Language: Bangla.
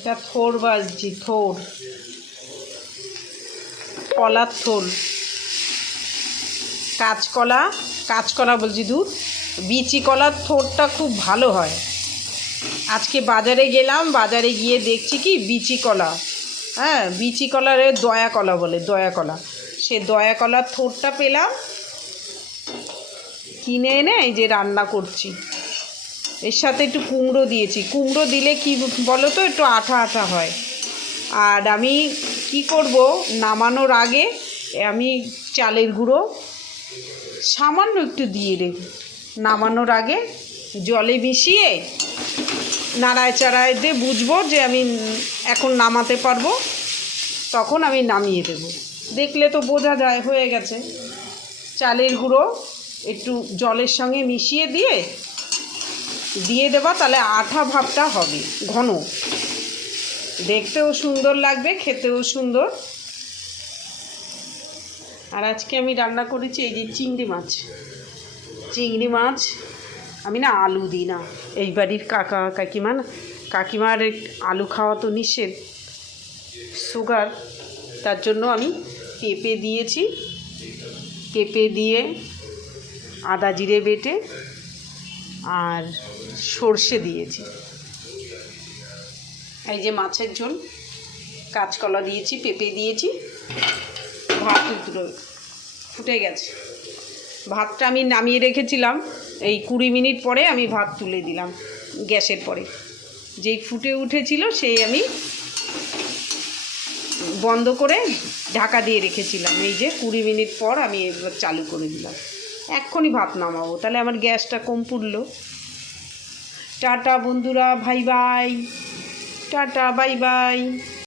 এটা থোর ভাজছি, থোর, কলার থোর, কাঁচকলা, কাঁচকলা বলছি দূর, বিচি কলার থোরটা খুব ভালো হয়। আজকে বাজারে গেলাম, বাজারে গিয়ে দেখছি কি বিচি কলা, হ্যাঁ বিচি কলারে দয়া কলা বলে, দয়া কলা, সে দয়া কলার থোরটা পেলাম, কিনে এনে এই যে রান্না করছি। এর সাথে একটু কুমড়ো দিয়েছি, কুমড়ো দিলে কি বলো তো একটু আঠা আঠা হয়। আর আমি কি করব, নামানোর আগে আমি চালের গুঁড়ো সামান্য একটু দিয়ে দেব, নামানোর আগে জলে মিশিয়ে নাড়ায় চাড়ায় দিয়ে বুঝবো যে আমি এখন নামাতে পারবো, তখন আমি নামিয়ে দেব। দেখলে তো বোঝা যায় হয়ে গেছে। চালের গুঁড়ো একটু জলের সঙ্গে মিশিয়ে দিয়ে দেবা, তাহলে আঠা ভাবটা হবে, ঘন, দেখতেও সুন্দর লাগবে, খেতেও সুন্দর। আর আজকে আমি রান্না করেছি এই যে চিংড়ি মাছ, চিংড়ি মাছ আমি না আলু দিই না, এই বাড়ির কাকিমা না, কাকিমার আলু খাওয়া তো নিষেধ, সুগার, তার জন্য আমি পেঁপে দিয়েছি, পেঁপে দিয়ে আদা জিরে বেটে আর সর্ষে দিয়েছি। এই যে মাছের ঝোল, কাঁচকলা দিয়েছি, পেঁপে দিয়েছি, ভাত ফুটে গেছে। ভাতটা আমি নামিয়ে রেখেছিলাম, এই 20 মিনিট পরে আমি ভাত তুলে দিলাম গ্যাসের পরে, যেই ফুটে উঠেছিল সেই আমি বন্ধ করে ঢাকা দিয়ে রেখেছিলাম। এই যে 20 মিনিট পর আমি এবার চালু করে দিলাম, এক্ষুনি ভাত নামাবো, তাহলে আমার গ্যাসটা কম পুড়লো। টাটা বন্ধুরা, ভাই বাই, টাটা বাই বাই।